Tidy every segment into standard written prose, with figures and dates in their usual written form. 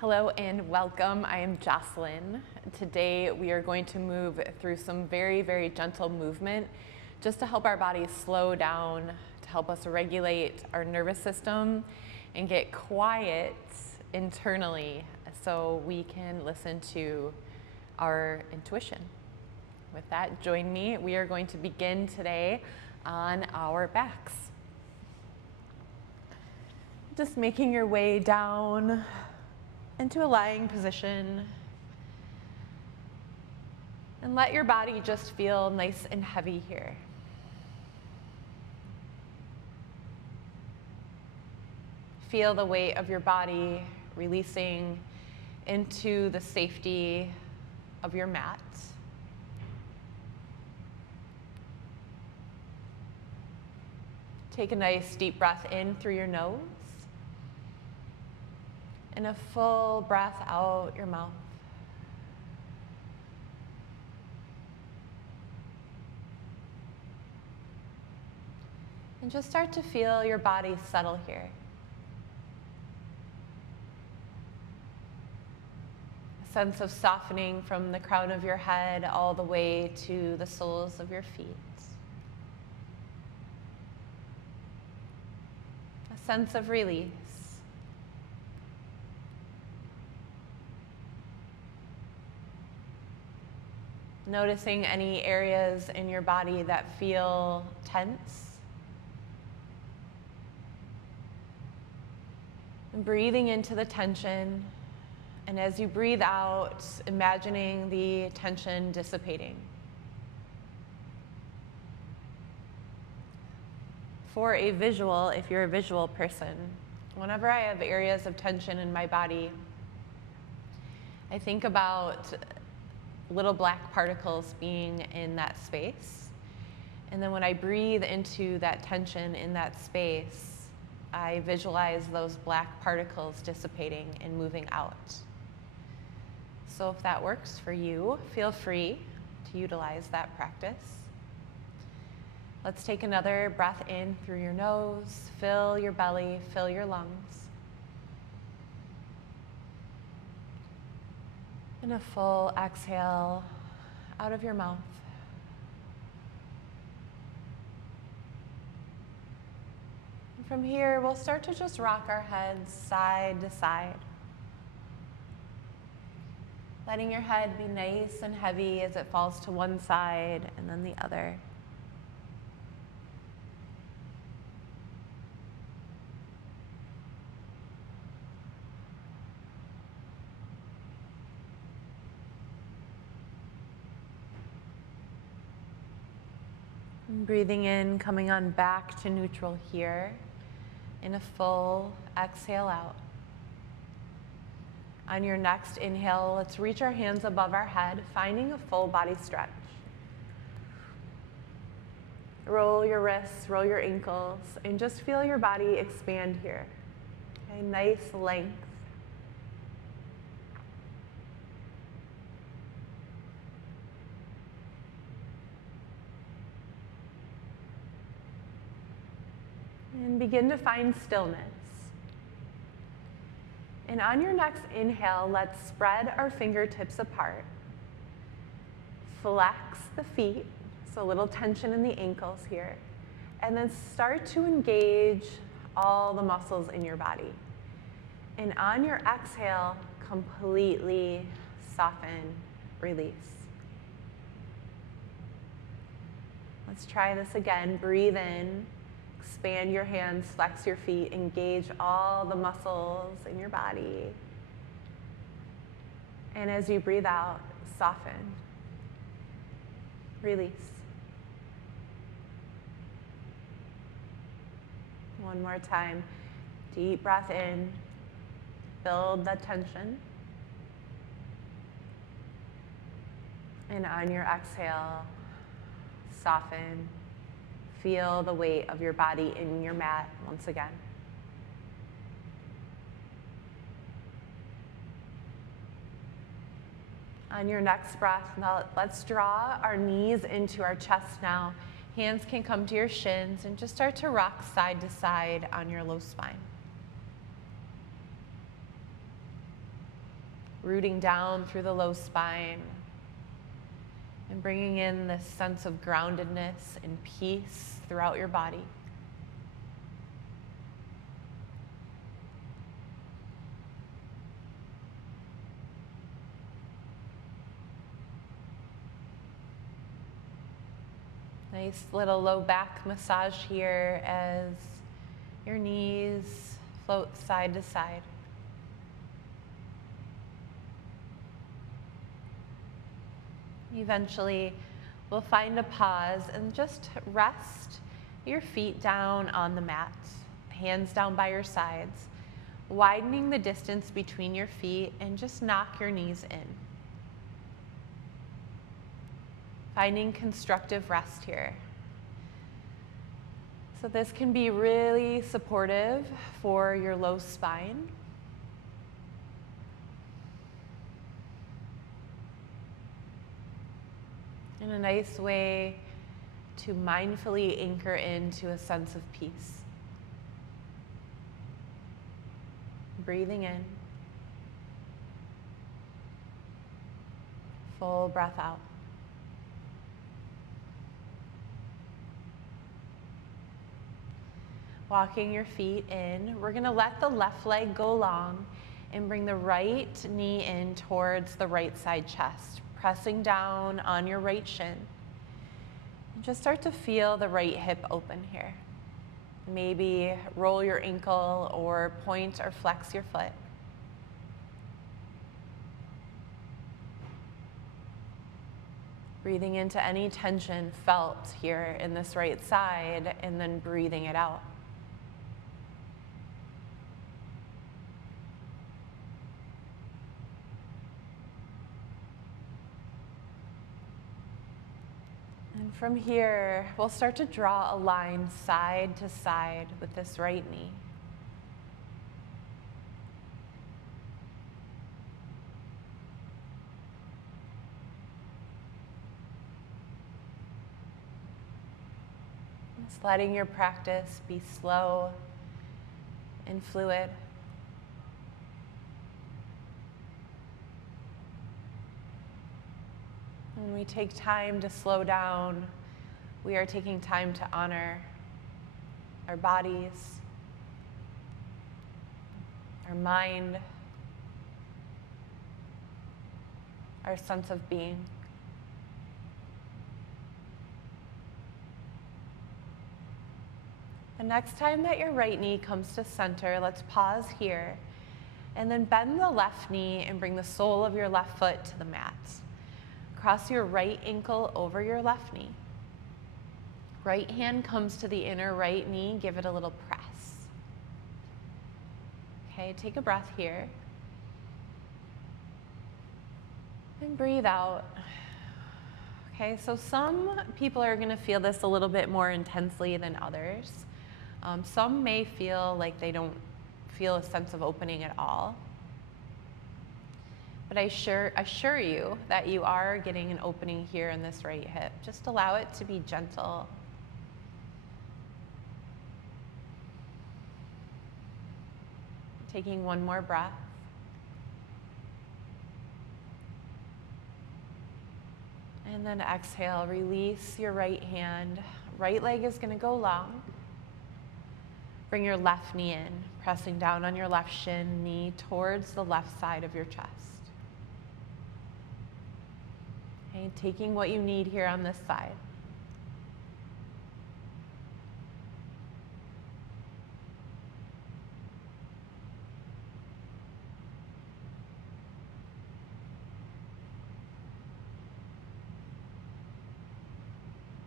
Hello and welcome. I am Jocelyn. Today we are going to move through some very, very gentle movement just to help our body slow down, to help us regulate our nervous system and get quiet internally so we can listen to our intuition. With that, join me. We are going to begin today on our backs. Just making your way down into a lying position, and let your body just feel nice and heavy here. Feel the weight of your body releasing into the safety of your mat. Take a nice deep breath in through your nose, and a full breath out your mouth. And just start to feel your body settle here. A sense of softening from the crown of your head all the way to the soles of your feet. A sense of release. Noticing any areas in your body that feel tense. And breathing into the tension. And as you breathe out, imagining the tension dissipating. For a visual, if you're a visual person, whenever I have areas of tension in my body, I think about little black particles being in that space. And then when I breathe into that tension in that space, I visualize those black particles dissipating and moving out. So if that works for you, feel free to utilize that practice. Let's take another breath in through your nose, fill your belly, fill your lungs. And a full exhale out of your mouth. And from here, we'll start to just rock our heads side to side. Letting your head be nice and heavy as it falls to one side and then the other. Breathing in, coming on back to neutral here in a full exhale out. On your next inhale, let's reach our hands above our head, finding a full body stretch. Roll your wrists, roll your ankles, and just feel your body expand here. A nice length. And begin to find stillness. And on your next inhale, let's spread our fingertips apart. Flex the feet, so a little tension in the ankles here. And then start to engage all the muscles in your body. And on your exhale, completely soften, release. Let's try this again. Breathe in. Expand your hands, flex your feet, engage all the muscles in your body. And as you breathe out, soften, release. One more time. Deep breath in, build that tension. And on your exhale, soften. Feel the weight of your body in your mat once again. On your next breath, now let's draw our knees into our chest now. Hands can come to your shins and just start to rock side to side on your low spine. rooting down through the low spine and bringing in this sense of groundedness and peace throughout your body. Nice little low back massage here as your knees float side to side. Eventually, we'll find a pause and just rest your feet down on the mat, hands down by your sides, widening the distance between your feet, and just knock your knees in. Finding constructive rest here. So this can be really supportive for your low spine. And a nice way to mindfully anchor into a sense of peace. Breathing in. Full breath out. Walking your feet in, we're going to let the left leg go long and bring the right knee in towards the right side chest, pressing down on your right shin. And just start to feel the right hip open here. Maybe roll your ankle or point or flex your foot. Breathing into any tension felt here in this right side and then breathing it out. And from here, we'll start to draw a line side to side with this right knee. Just letting your practice be slow and fluid. When we take time to slow down, we are taking time to honor our bodies, our mind, our sense of being. The next time that your right knee comes to center, let's pause here and then bend the left knee and bring the sole of your left foot to the mat. Cross your right ankle over your left knee. Right hand comes to the inner right knee, give it a little press. Okay, take a breath here. And breathe out. Okay, so some people are gonna feel this a little bit more intensely than others. Some may feel like they don't feel a sense of opening at all. But I assure you that you are getting an opening here in this right hip. Just allow it to be gentle. Taking one more breath. And then exhale, release your right hand. Right leg is going to go long. Bring your left knee in, pressing down on your left shin, knee towards the left side of your chest. Okay, taking what you need here on this side.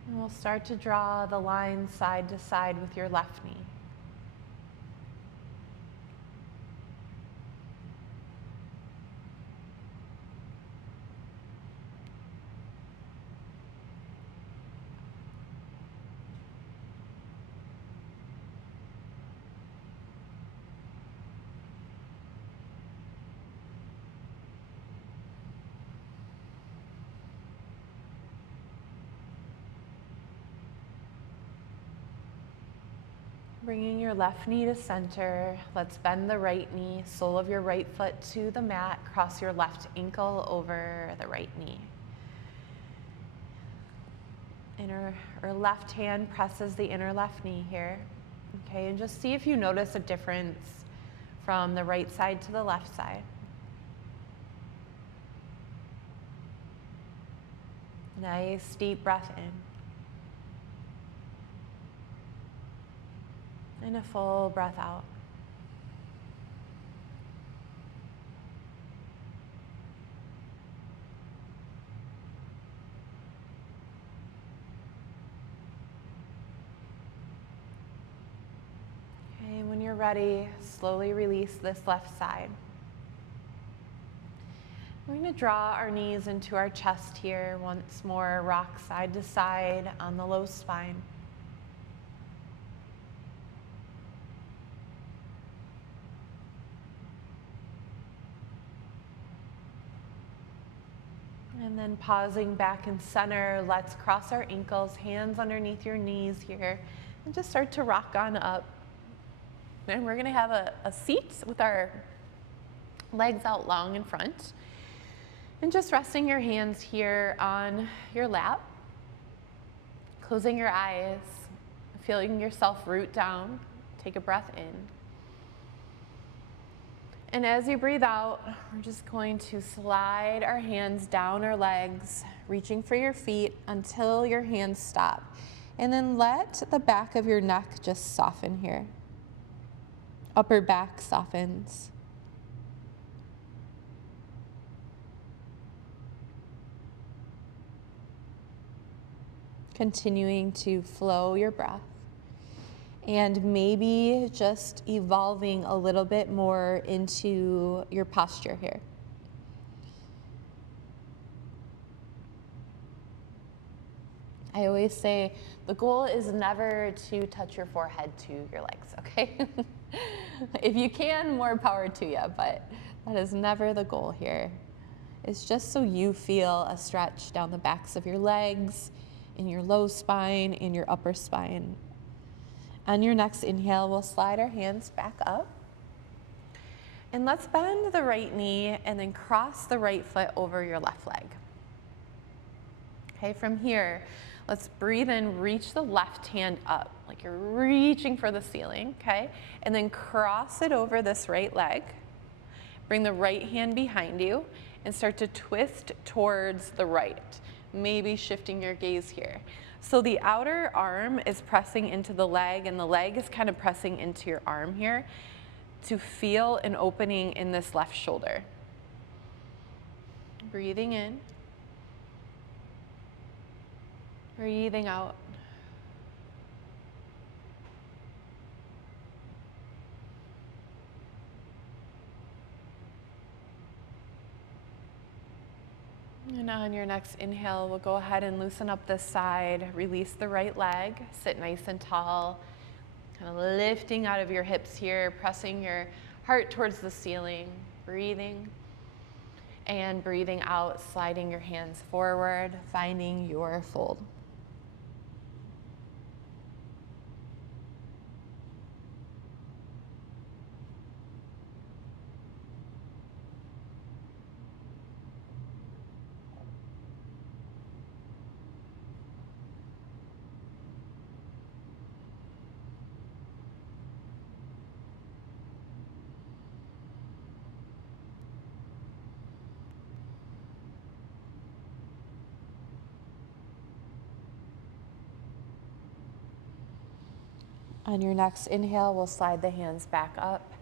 And we'll start to draw the line side to side with your left knee. Bringing your left knee to center. Let's bend the right knee, sole of your right foot to the mat. Cross your left ankle over the right knee. Inner or left hand presses the inner left knee here. Okay, and just see if you notice a difference from the right side to the left side. Nice deep breath in. And a full breath out. Okay, when you're ready, slowly release this left side. We're going to draw our knees into our chest here. Once more, rock side to side on the low spine. And then pausing back in center, let's cross our ankles, hands underneath your knees here, and just start to rock on up. And we're gonna have a seat with our legs out long in front. And just resting your hands here on your lap, closing your eyes, feeling yourself root down. Take a breath in. And as you breathe out, we're just going to slide our hands down our legs, reaching for your feet until your hands stop. And then let the back of your neck just soften here. Upper back softens. Continuing to flow your breath. And maybe just evolving a little bit more into your posture here. I always say the goal is never to touch your forehead to your legs, okay? If you can, more power to you, but that is never the goal here. It's just so you feel a stretch down the backs of your legs, in your low spine, in your upper spine. On your next inhale, we'll slide our hands back up. And let's bend the right knee and then cross the right foot over your left leg. Okay, from here, let's breathe in, reach the left hand up, like you're reaching for the ceiling, okay? And then cross it over this right leg. Bring the right hand behind you and start to twist towards the right, maybe shifting your gaze here. So the outer arm is pressing into the leg and the leg is kind of pressing into your arm here to feel an opening in this left shoulder. Breathing in. Breathing out. And on your next inhale, we'll go ahead and loosen up this side, release the right leg, sit nice and tall, kind of lifting out of your hips here, pressing your heart towards the ceiling, breathing, and breathing out, sliding your hands forward, finding your fold. On your next inhale, we'll slide the hands back up.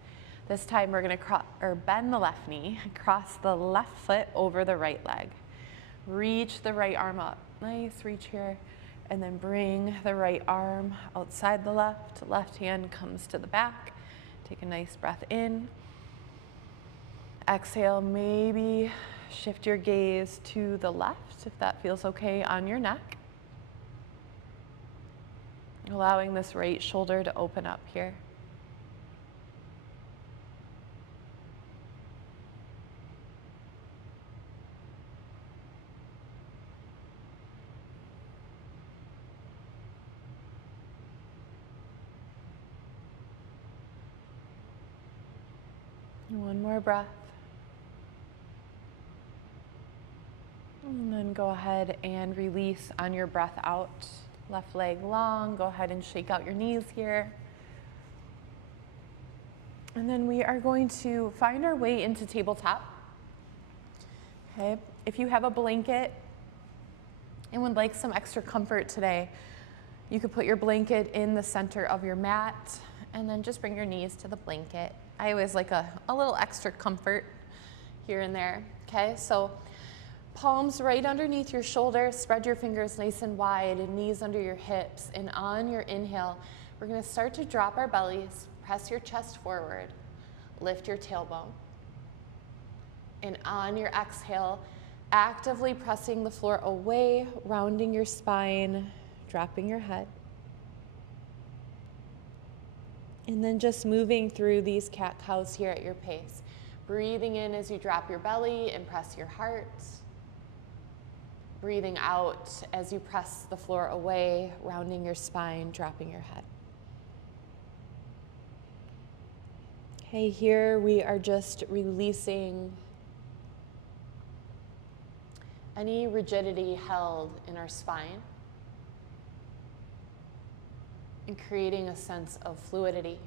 This time we're going to bend the left knee, cross the left foot over the right leg. Reach the right arm up. Nice reach here. And then bring the right arm outside the left. Left hand comes to the back. Take a nice breath in. Exhale, maybe shift your gaze to the left if that feels okay on your neck. Allowing this right shoulder to open up here. One more breath. And then go ahead and release on your breath out. Left leg long. Go ahead and shake out your knees here. And then we are going to find our way into tabletop. Okay. If you have a blanket and would like some extra comfort today, you could put your blanket in the center of your mat and then just bring your knees to the blanket. I always like a little extra comfort here and there. Okay, so palms right underneath your shoulders, spread your fingers nice and wide, and knees under your hips. And on your inhale, we're gonna start to drop our bellies, press your chest forward, lift your tailbone. And on your exhale, actively pressing the floor away, rounding your spine, dropping your head. And then just moving through these cat-cows here at your pace. Breathing in as you drop your belly and press your heart. Breathing out as you press the floor away, rounding your spine, dropping your head. Okay, here we are just releasing any rigidity held in our spine and creating a sense of fluidity.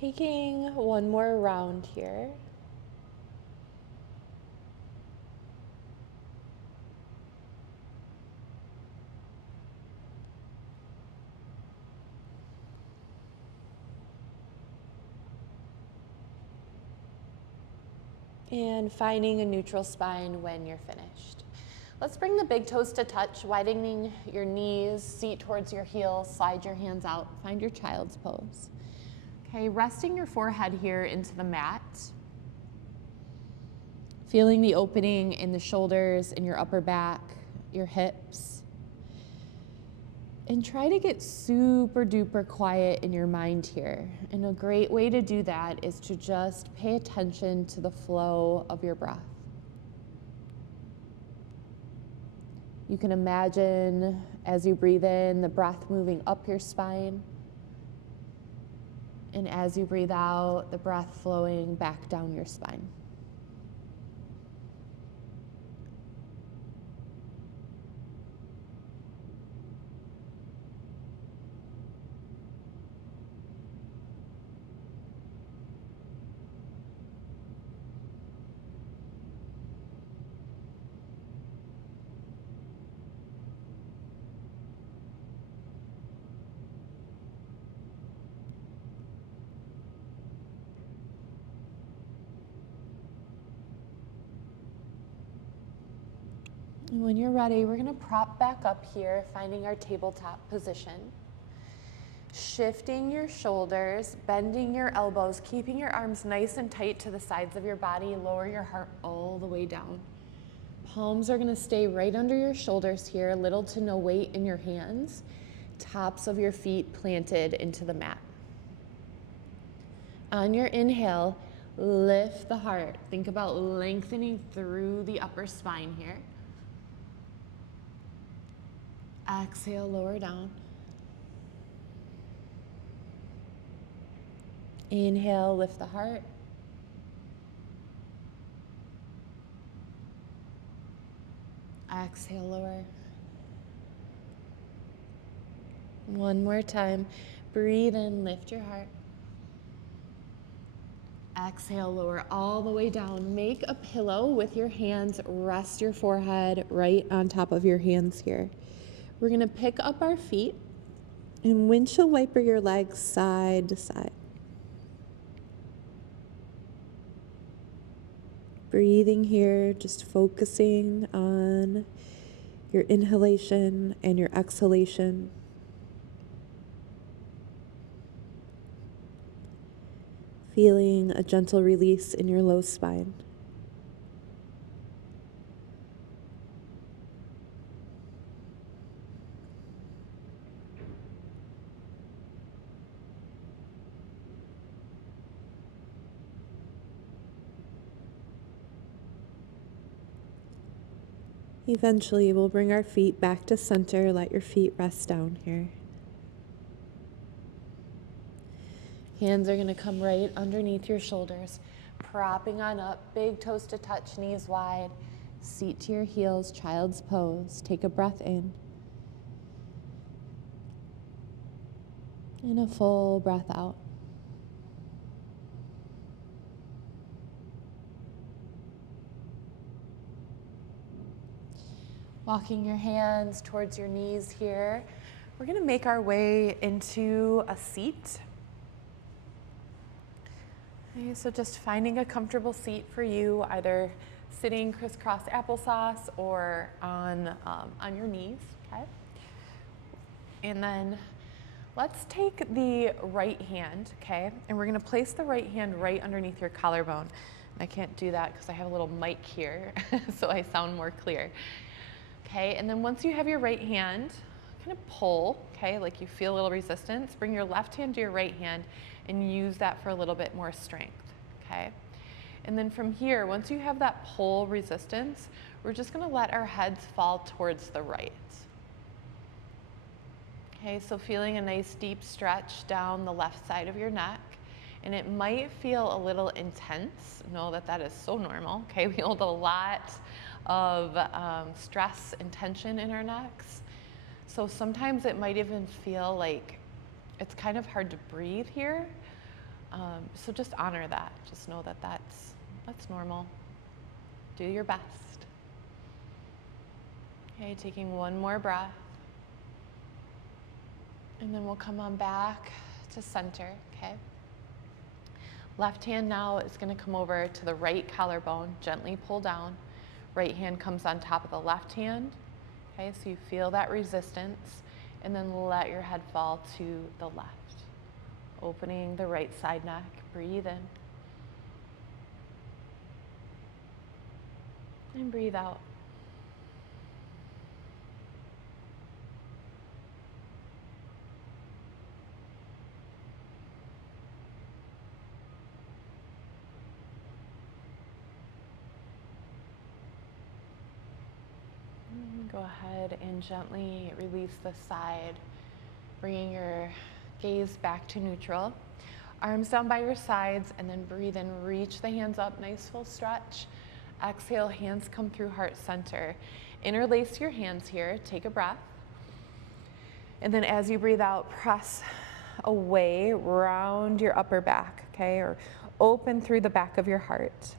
Taking one more round here. And finding a neutral spine when you're finished. Let's bring the big toes to touch, widening your knees, seat towards your heels, slide your hands out, find your child's pose. Okay, resting your forehead here into the mat. Feeling the opening in the shoulders, in your upper back, your hips. And try to get super duper quiet in your mind here. And a great way to do that is to just pay attention to the flow of your breath. You can imagine as you breathe in, the breath moving up your spine. And as you breathe out, the breath flowing back down your spine. And when you're ready, we're gonna prop back up here, finding our tabletop position. Shifting your shoulders, bending your elbows, keeping your arms nice and tight to the sides of your body, lower your heart all the way down. Palms are gonna stay right under your shoulders here, little to no weight in your hands. Tops of your feet planted into the mat. On your inhale, lift the heart. Think about lengthening through the upper spine here. Exhale, lower down. Inhale, lift the heart. Exhale, lower. One more time. Breathe in, lift your heart. Exhale, lower all the way down. Make a pillow with your hands. Rest your forehead right on top of your hands here. We're gonna pick up our feet and windshield wiper your legs side to side. Breathing here, just focusing on your inhalation and your exhalation. feeling a gentle release in your low spine. Eventually, we'll bring our feet back to center. Let your feet rest down here. Hands are going to come right underneath your shoulders, propping on up, big toes to touch, knees wide, seat to your heels, child's pose. Take a breath in. And a full breath out. Walking your hands towards your knees here. We're going to make our way into a seat. Okay, so just finding a comfortable seat for you, either sitting crisscross applesauce or on your knees, okay? And then let's take the right hand, okay? And we're gonna place the right hand right underneath your collarbone. And I can't do that because I have a little mic here, so I sound more clear. Okay, and then once you have your right hand, kind of pull, okay, like you feel a little resistance, bring your left hand to your right hand and use that for a little bit more strength, okay? And then from here, once you have that pull resistance, we're just gonna let our heads fall towards the right. Okay, so feeling a nice deep stretch down the left side of your neck. And it might feel a little intense. Know that that is so normal, okay? We hold a lot of stress and tension in our necks. So sometimes it might even feel like it's kind of hard to breathe here. So just honor that. Just know that that's normal. Do your best. Okay, taking one more breath. And then we'll come on back to center, okay? Left hand now is going to come over to the right collarbone, gently pull down. Right hand comes on top of the left hand, okay? So you feel that resistance, and then let your head fall to the left. Opening the right side neck, breathe in. And breathe out. Go ahead and gently release the side, bringing your gaze back to neutral. Arms down by your sides, and then breathe in, reach the hands up, nice full stretch. Exhale, hands come through heart center. Interlace your hands here, take a breath. And then as you breathe out, press away, round your upper back, okay? Or open through the back of your heart.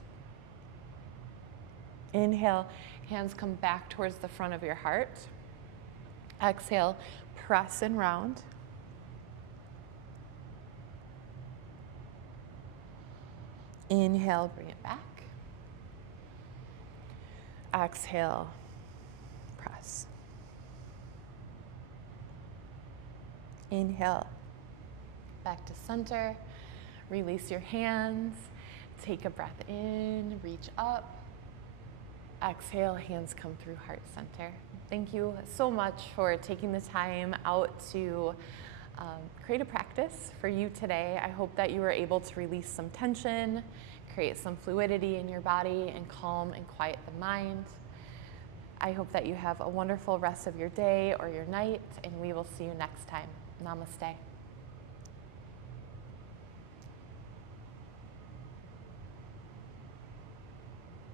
Inhale, hands come back towards the front of your heart. Exhale, press and round. Inhale, bring it back. Exhale, press. Inhale, back to center. Release your hands. Take a breath in, reach up. Exhale, hands come through heart center. Thank you so much for taking the time out to create a practice for you today. I hope that you were able to release some tension, create some fluidity in your body, and calm and quiet the mind. I hope that you have a wonderful rest of your day or your night, and we will see you next time. Namaste.